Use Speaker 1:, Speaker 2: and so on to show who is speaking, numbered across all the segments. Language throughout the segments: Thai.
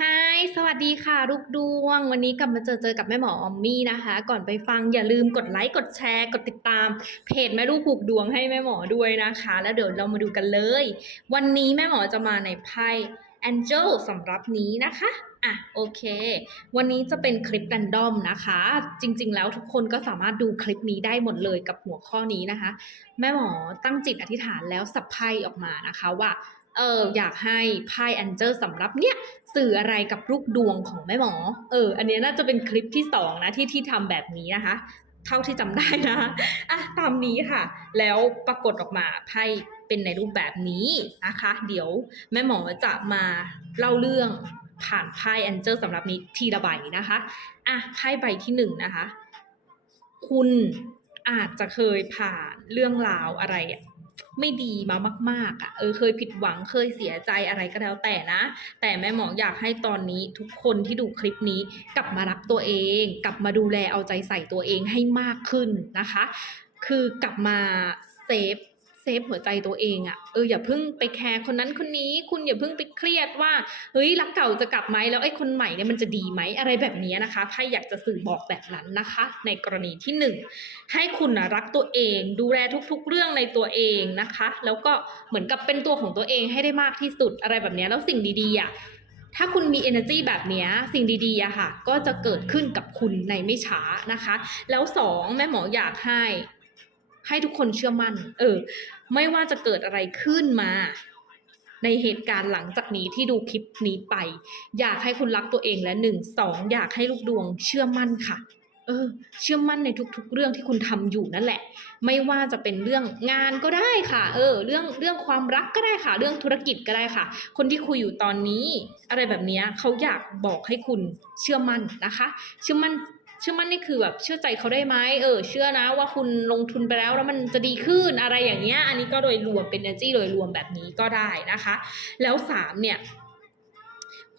Speaker 1: ฮายสวัสดีค่ะลูกดวง วันนี้กลับมาเจอเจอกับแม่หมอออมมี่นะคะ ก่อนไปฟังอย่าลืมกดไลค์กดแชร์ กดติดตาม เพจแม่ลูกผูกดวงให้แม่หมอด้วยนะคะ แล้วเดี๋ยวเรามาดูกันเลย วันนี้แม่หมอจะมาในไพ่ Angel สำหรับนี้นะคะอะโอเค วันนี้จะเป็นคลิป r รนดอมนะคะ จริง ๆ แล้วทุกคนก็สามารถดูคลิปนี้ได้หมดเลยกับหัวข้อนี้นะคะ แม่หมอตั้งจิตอธิษฐานแล้วสับไพ่ออกมานะคะว่า เอออยากให้ไพ่แอนเจลสำหรับเนี่ยสื่ออะไรกับลูกดวงของแม่หมอ เออ อันนี้น่าจะเป็นคลิปที่สองนะที่ที่ทำแบบนี้นะคะ เท่าที่จำได้นะอะตามนี้ค่ะ แล้วปรากฏออกมาไพ่เป็นในรูปแบบนี้นะคะ เดี๋ยวแม่หมอจะมาเล่าเรื่องผ่านไพ่แอนเจลสำหรับนี้ทีละใบนะคะอะไพ่ใบที่หนึ่งนะคะ คุณอาจจะเคยผ่านเรื่องราวอะไร ไม่ดีมามาก ๆอะเออเคยผิดหวังเคยเสียใจอะไรก็แล้วแต่นะ แต่แม่หมออยากให้ตอนนี้ทุกคนที่ดูคลิปนี้กลับมารักตัวเอง กลับมาดูแลเอาใจใส่ตัวเองให้มากขึ้นนะคะ คือกลับมาเซฟ เซฟหัวใจตัวเองอะ่ะเอออย่าเพิ่งไปแคร์คนนั้นคนนี้ คุณอย่าเพิ่งไปเครียดว่าเฮ้ยรักเก่าจะกลับไหมแล้วไอ้คนใหม่เนี่ยมันจะดีไหมอะไรแบบนี้นะคะไพ่อยากจะสื่อบอกแบบนั้นนะคะ ในกรณีที่หนึ่งให้คุณนะรักตัวเอง ดูแลทุก ๆ เรื่องในตัวเองนะคะ แล้วก็เหมือนกับเป็นตัวของตัวเองให้ได้มากที่สุดอะไรแบบนี้แล้วสิ่งดีๆอะถ้าคุณมี energy แบบนี้สิ่งดีๆอะค่ะ ก็จะเกิดขึ้นกับคุณในไม่ช้านะคะ แล้วสองแม่หมออยากให้ ให้ทุกคนเชื่อมั่น เออ ไม่ว่าจะเกิดอะไรขึ้นมา ในเหตุการณ์หลังจากนี้ที่ดูคลิปนี้ไป อยากให้คุณรักตัวเองและหนึ่งสองอยากให้ลูกดวงเชื่อมั่นค่ะ เออ เชื่อมั่นในทุก ๆ เรื่องที่คุณทำอยู่นั่นแหละ ไม่ว่าจะเป็นเรื่องงานก็ได้ค่ะ เออ เรื่องเรื่องความรักก็ได้ค่ะ เรื่องธุรกิจก็ได้ค่ะ คนที่คุยอยู่ตอนนี้ อะไรแบบนี้เขาอยากบอกให้คุณเชื่อมั่นนะคะ เชื่อมั่น เชื่อมั่นนี่คือแบบเชื่อใจเขาได้ไหมเออ เชื่อนะว่าคุณลงทุนไปแล้วแล้วมันจะดีขึ้นอะไรอย่างเงี้ย อันนี้ก็โดยรวมเป็น energy โดยรวมแบบนี้ก็ได้นะคะ แล้วสามเนี่ย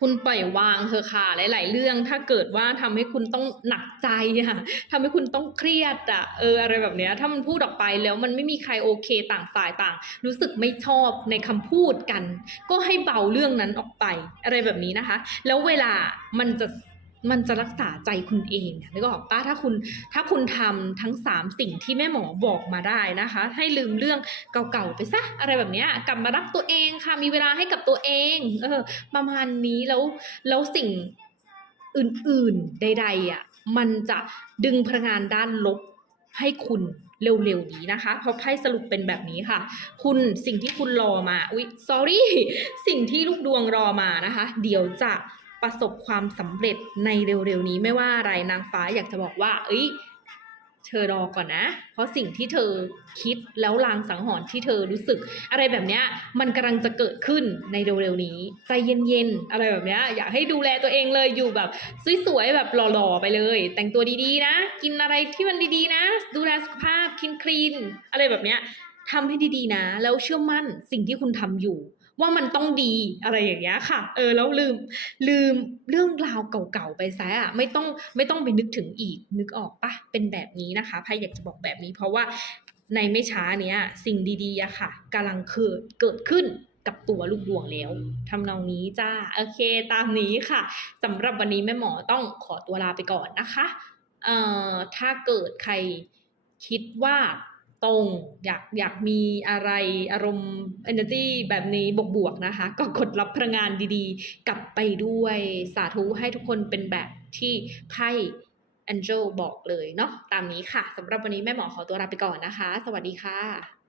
Speaker 1: คุณปล่อยวางเถอค่ะหลาย ๆ เรื่องถ้าเกิดว่าทำให้คุณต้องหนักใจอะทำให้คุณต้องเครียดอะเอออะไรแบบเนี้ยถ้ามันพูดออกไปแล้วมันไม่มีใครโอเคต่างฝ่ายต่าง รู้สึกไม่ชอบในคำพูดกัน ก็ให้เบาเรื่องนั้นออกไป อะไรแบบนี้นะคะ แล้วเวลามันจะ มันจะรักษาใจคุณเองนึกออกป้าถ้าคุณถ้าคุณทำทั้งสามสิ่งที่แม่หมอบอกมาได้นะคะ ให้ลืมเรื่องเก่าๆไปซะอะไรแบบเนี้ยกลับมารักตัวเองค่ะมีเวลาให้กับตัวเองเออประมาณนี้แล้วแล้วสิ่งอื่นๆใดๆอะมันจะดึงพลังงานด้านลบให้คุณเร็วๆนี้นะคะ เพราะไพ่สรุปเป็นแบบนี้ค่ะ คุณสิ่งที่คุณรอมาอุ๊ย sorry สิ่งที่ลูกดวงรอมานะคะ เดี๋ยวจะ ประสบความสำเร็จในเร็วๆนี้ไม่ว่าอะไรนางฟ้าอยากจะบอกว่า เอ้ย เธอรอก่อนนะ เพราะสิ่งที่เธอคิดแล้วลางสังหรณ์ที่เธอรู้สึก อะไรแบบเนี้ยมันกำลังจะเกิดขึ้นในเร็วๆนี้ ใจเย็นๆอะไรแบบเนี้ยอยากให้ดูแลตัวเองเลยอยู่แบบสวยๆแบบหล่อๆไปเลย แต่งตัวดีๆนะ กินอะไรที่มันดีๆนะ ดูแลสุขภาพกินคลีนอะไรแบบเนี้ยทำให้ดีๆนะ แล้วเชื่อมั่นสิ่งที่คุณทำอยู่ ว่ามันต้องดีอะไรอย่างเงี้ยค่ะ เออแล้วลืมลืมเรื่องราวเก่าๆไปซะอะไม่ต้องไม่ต้องไปนึกถึงอีกนึกออกปะเป็นแบบนี้นะคะไพ่อยากจะบอกแบบนี้ เพราะว่าในไม่ช้าเนี้ยสิ่งดีๆอะค่ะกำลังเกิดเกิดขึ้นกับตัวลูกดวงแล้วทำนองนี้จ้าโอเค ตามนี้ค่ะสำหรับวันนี้แม่หมอต้องขอตัวลาไปก่อนนะคะเอ่อถ้าเกิดใครคิดว่า ตรง อยากอยากมีอะไรอารมณ์ energy แบบนี้บวกๆนะคะ ก็กดรับพลังงานดีๆ กลับไปด้วยสาธุให้ทุกคนเป็นแบบที่ไพ่ Angel บอกเลยเนาะตามนี้ค่ะสำหรับวันนี้แม่หมอขอตัวลาไปก่อนนะคะ สวัสดีค่ะ